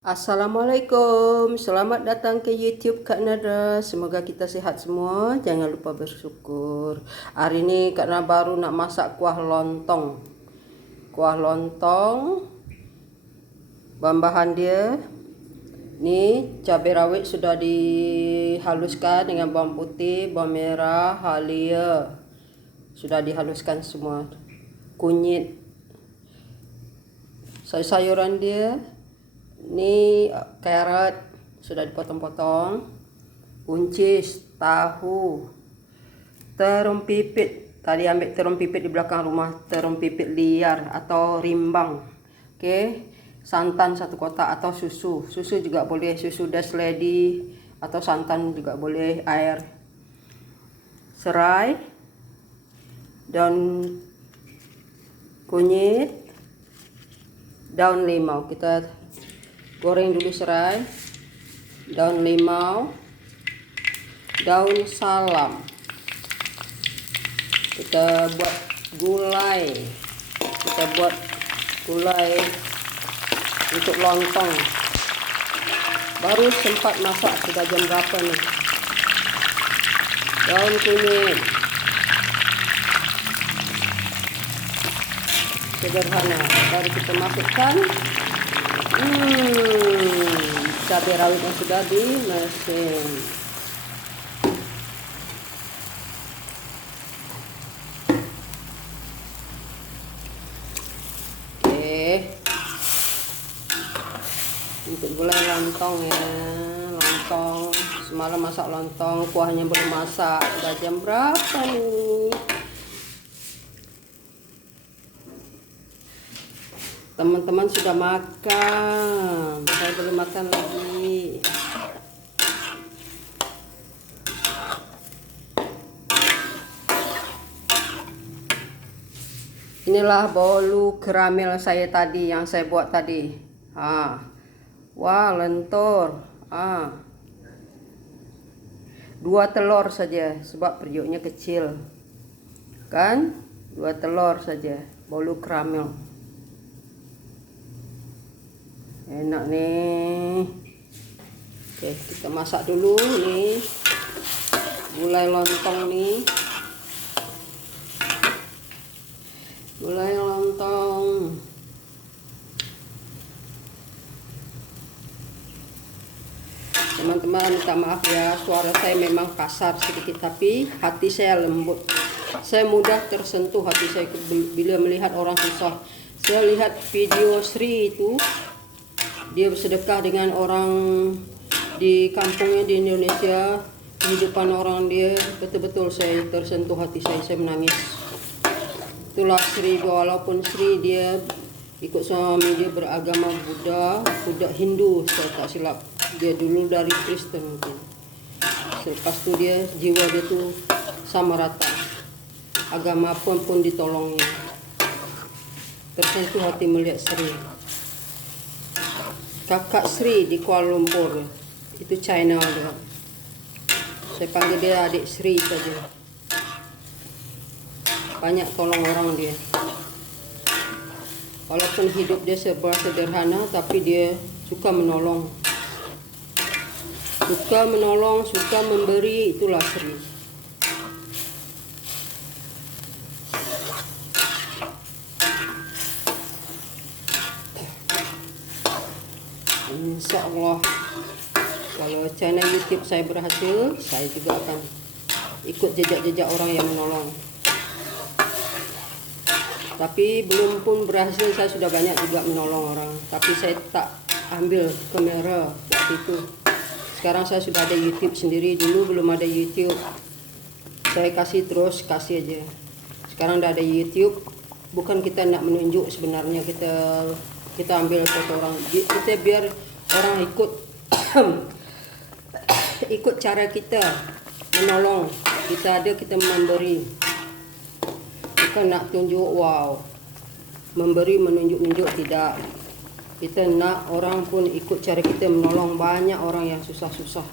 Assalamualaikum, selamat datang ke YouTube Kak Nada. Semoga kita sehat semua, jangan lupa bersyukur. Hari ini Kak Nada baru nak masak kuah lontong. Kuah lontong, bahan-bahan dia ni cabai rawit sudah dihaluskan dengan bawang putih, bawang merah, halia. Sudah dihaluskan semua. Kunyit, sayur-sayuran dia ni carrot sudah dipotong-potong, buncis, tahu, terung pipit. Tadi ambil terung pipit di belakang rumah, terung pipit liar atau rimbang. Okey, santan 1 kotak atau susu. Susu juga boleh, susu das lady atau santan juga boleh, air. Serai, daun kunyit, daun limau. Kita goreng dulu serai, daun limau, daun salam. Kita buat gulai. Untuk lontong. Baru sempat masak, sudah jam berapa nih. Daun kunyit. Sederhana. Baru kita masukkan cabai rawit yang sudah dimesin. Oke, untuk gulai lontong ya. Lontong semalam masak lontong, kuahnya belum masak. Sudah jam berapa nih? Teman-teman sudah makan, saya belum makan lagi. Inilah bolu karamel saya tadi, yang saya buat tadi. Wah, lentur. 2 telur saja, sebab periuknya kecil. Kan? 2 telur saja, bolu karamel. Enak nih. Oke, kita masak dulu nih gulai lontong nih. Gulai lontong. Teman-teman minta maaf ya, suara saya memang kasar sedikit, tapi hati saya lembut. Saya mudah tersentuh hati saya bila melihat orang susah. Saya lihat video Sri itu, dia bersedekah dengan orang di kampungnya di Indonesia, kehidupan orang dia, betul-betul saya tersentuh hati saya menangis. Itulah Sri, walaupun Sri dia ikut suami dia beragama Buddha Hindu, saya tak silap. Dia dulu dari Kristen mungkin. Selepas tu dia, jiwa dia tu sama rata. Agama pun ditolongnya. Tersentuh hati melihat Sri. Kakak Sri di Kuala Lumpur, itu China dia. Saya panggil dia adik Sri saja. Banyak tolong orang dia. Walaupun hidup dia serba sederhana, tapi dia suka menolong. Suka memberi, itulah Sri. Insya Allah, kalau channel YouTube saya berhasil, saya juga akan ikut jejak-jejak orang yang menolong. Tapi belum pun berhasil, saya sudah banyak juga menolong orang. Tapi saya tak ambil kamera waktu itu. Sekarang saya sudah ada YouTube sendiri. Dulu belum ada YouTube, saya kasih aja. Sekarang udah ada YouTube. Bukan kita nak menunjuk, sebenarnya kita ambil foto orang, kita biar orang ikut cara kita menolong. Kita memberi, bukan nak tunjuk wow, memberi menunjuk tidak. Kita nak orang pun ikut cara kita menolong. Banyak orang yang susah-susah,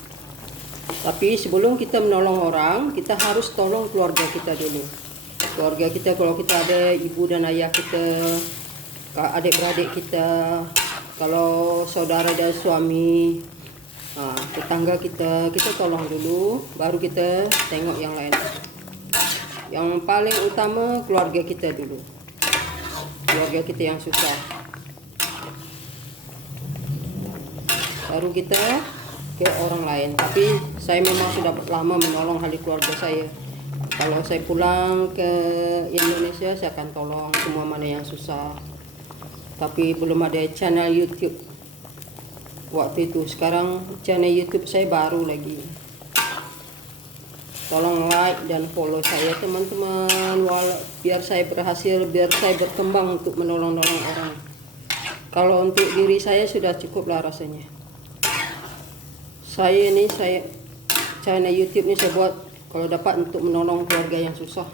tapi sebelum kita menolong orang, kita harus tolong keluarga kita dulu. Keluarga kita, kalau kita ada ibu dan ayah kita, adik-beradik kita, Kalau saudara dan suami, tetangga kita tolong dulu, baru kita tengok yang lain. Yang paling utama keluarga kita dulu, keluarga kita yang susah, baru kita ke orang lain. Tapi saya memang sudah lama menolong ahli keluarga saya. Kalau saya pulang ke Indonesia, saya akan tolong semua mana yang susah. Tapi belum ada channel YouTube waktu itu. Sekarang channel YouTube saya baru lagi. Tolong like dan follow saya teman-teman, biar saya berhasil, biar saya berkembang untuk menolong-nolong orang. Kalau untuk diri saya sudah cukup lah rasanya. Saya channel YouTube ini saya buat kalau dapat untuk menolong keluarga yang susah.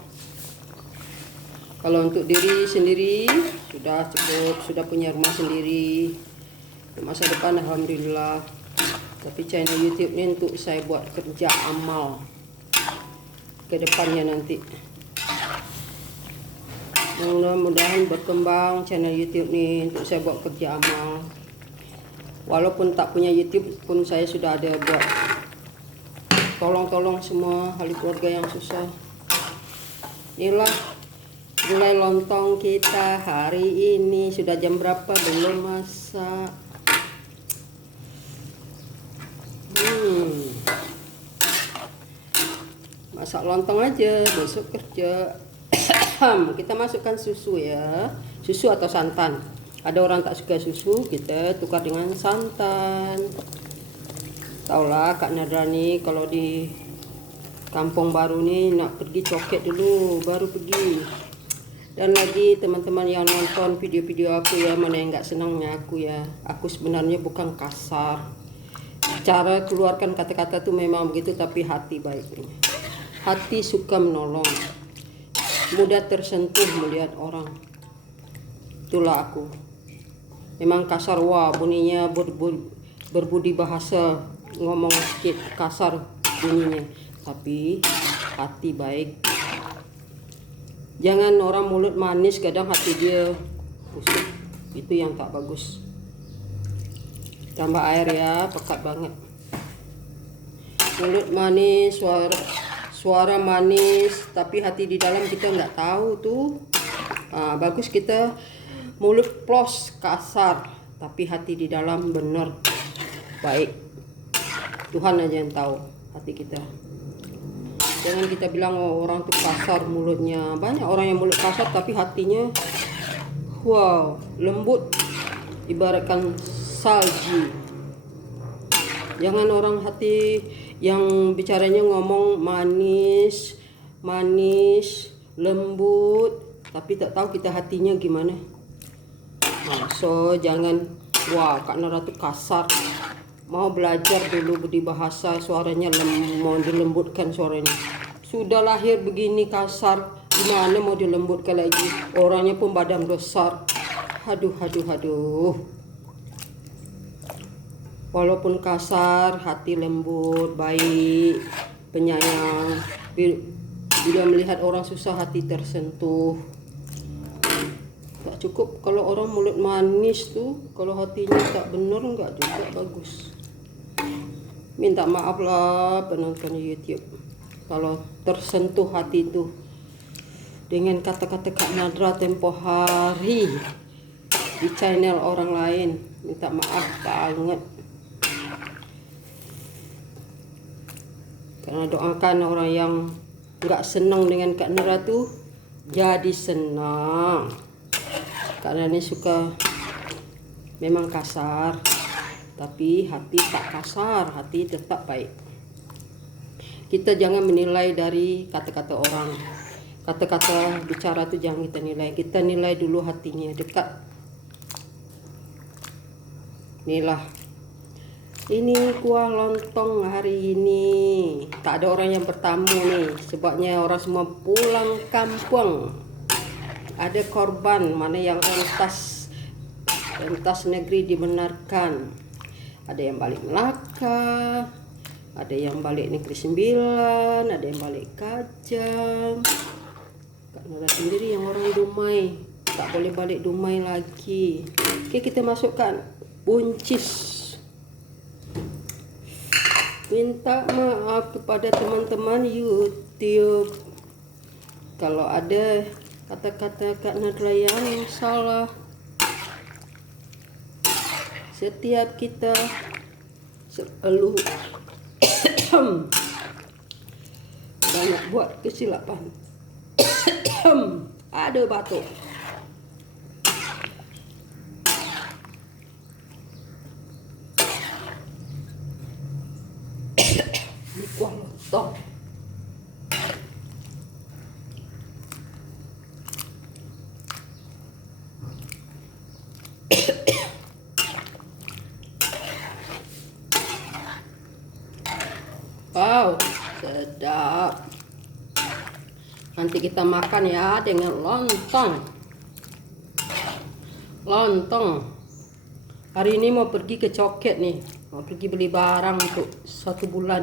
Kalau untuk diri sendiri sudah cukup, sudah punya rumah sendiri, masa depan alhamdulillah. Tapi channel YouTube ini untuk saya buat kerja amal ke depannya nanti. Mudah-mudahan berkembang channel YouTube ini untuk saya buat kerja amal. Walaupun tak punya YouTube pun saya sudah ada buat tolong-tolong semua ahli keluarga yang susah. Inilah gulai lontong kita hari ini. Sudah jam berapa? Belum masak. Masak lontong aja, besok kerja. Kita masukkan susu ya, susu atau santan. Ada orang tak suka susu, kita tukar dengan santan. Taulah Kak Nadrani kalau di kampung baru nih nak pergi coket dulu baru pergi. Dan lagi teman-teman yang nonton video-video aku ya, mana yang nggak senangnya aku ya, aku sebenarnya bukan kasar. Cara keluarkan kata-kata tuh memang begitu, tapi hati baiknya. Hati suka menolong, mudah tersentuh melihat orang. Itulah aku. Memang kasar, wah bunyinya berbudi bahasa, ngomong sedikit kasar bunyinya, tapi hati baik. Jangan orang mulut manis kadang hati dia busuk, itu yang tak bagus. Tambah air ya, pekat banget. Mulut manis, suara manis, tapi hati di dalam kita nggak tahu tuh. Bagus kita mulut plos kasar, tapi hati di dalam benar baik. Tuhan aja yang tahu hati kita. Jangan kita bilang orang tuh kasar mulutnya. Banyak orang yang mulut kasar tapi hatinya wow, lembut ibaratkan salju. Jangan orang hati yang bicaranya ngomong manis, lembut, tapi tak tahu kita hatinya gimana. So jangan, wah Kak Nara tuh kasar. Mau belajar dulu budi bahasa, suaranya mau dilembutkan suaranya. Sudah lahir begini kasar, gimana mau dilembutkan lagi? Orangnya pun badan besar. Aduh. Walaupun kasar, hati lembut, baik, penyayang. Bila melihat orang susah, hati tersentuh. Tak cukup kalau orang mulut manis tuh, kalau hatinya tak benar enggak juga bagus. Minta maaf lah penonton YouTube kalau tersentuh hati itu dengan kata-kata Kak Nadra tempo hari di channel orang lain. Minta maaf banget. Karena doakan orang yang nggak senang dengan Kak Nadra tuh jadi senang. Karena ini suka memang kasar, tapi hati tak kasar, hati tetap baik. Kita jangan menilai dari kata-kata orang. Kata-kata bicara itu jangan kita nilai. Kita nilai dulu hatinya, dekat. Inilah. Ini kuah lontong hari ini. Tak ada orang yang bertamu nih. Sebabnya orang semua pulang kampung. Ada korban, mana yang rentas negeri dibenarkan. Ada yang balik Melaka, ada yang balik Negeri Sembilan, ada yang balik Kajang. Kak Nora sendiri yang orang Dumai, tak boleh balik Dumai lagi. Oke, kita masukkan buncis. Minta maaf kepada teman-teman YouTube kalau ada kata-kata Kak Nadra yang salah. Setiap kita selalu banyak buat kesilapan. Ada batuk. Kuah lontong. Wow, sedap. Nanti kita makan ya dengan lontong. Lontong. Hari ini mau pergi ke Coket nih. Mau pergi beli barang untuk 1 bulan.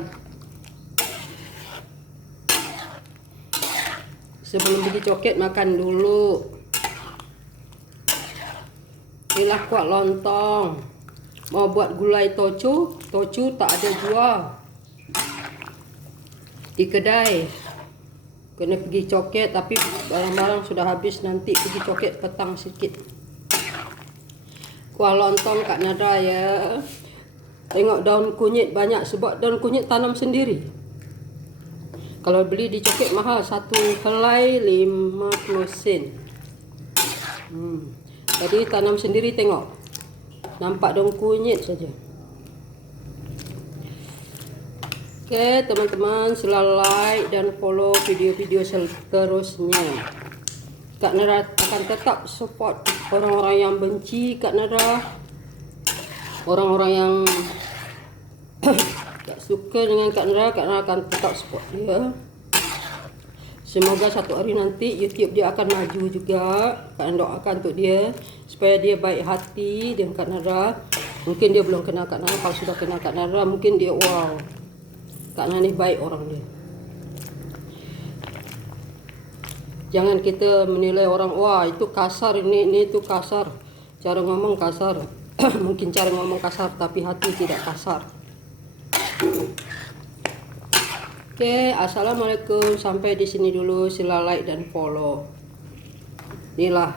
Sebelum pergi Coket makan dulu. Inilah kuah lontong. Mau buat gulai tocu. Tocu tak ada jual di kedai. Kena pergi Coket, tapi barang-barang sudah habis. Nanti pergi Coket petang sikit. Kuah lontong Kak Nadra ya. Tengok daun kunyit banyak, sebab daun kunyit tanam sendiri. Kalau beli di Coket mahal, 1 helai 50 sen. Jadi tanam sendiri, tengok. Nampak daun kunyit saja. Oke teman-teman, selalu like dan follow video-video seterusnya. Kak Nadra akan tetap support orang-orang yang benci Kak Nadra, orang-orang yang tak suka dengan Kak Nadra akan tetap support dia. Semoga satu hari nanti YouTube dia akan maju juga. Kak doakan untuk dia supaya dia baik hati dengan Kak Nadra. Mungkin dia belum kenal Kak Nadra, kalau sudah kenal Kak Nadra mungkin dia wow, Kak Nadra ni baik orang dia. Jangan kita menilai orang, wah itu kasar, ini itu kasar, cara ngomong kasar. Mungkin cara ngomong kasar tapi hati tidak kasar. Oke, assalamualaikum, sampai di sini dulu. Sila like dan follow. Inilah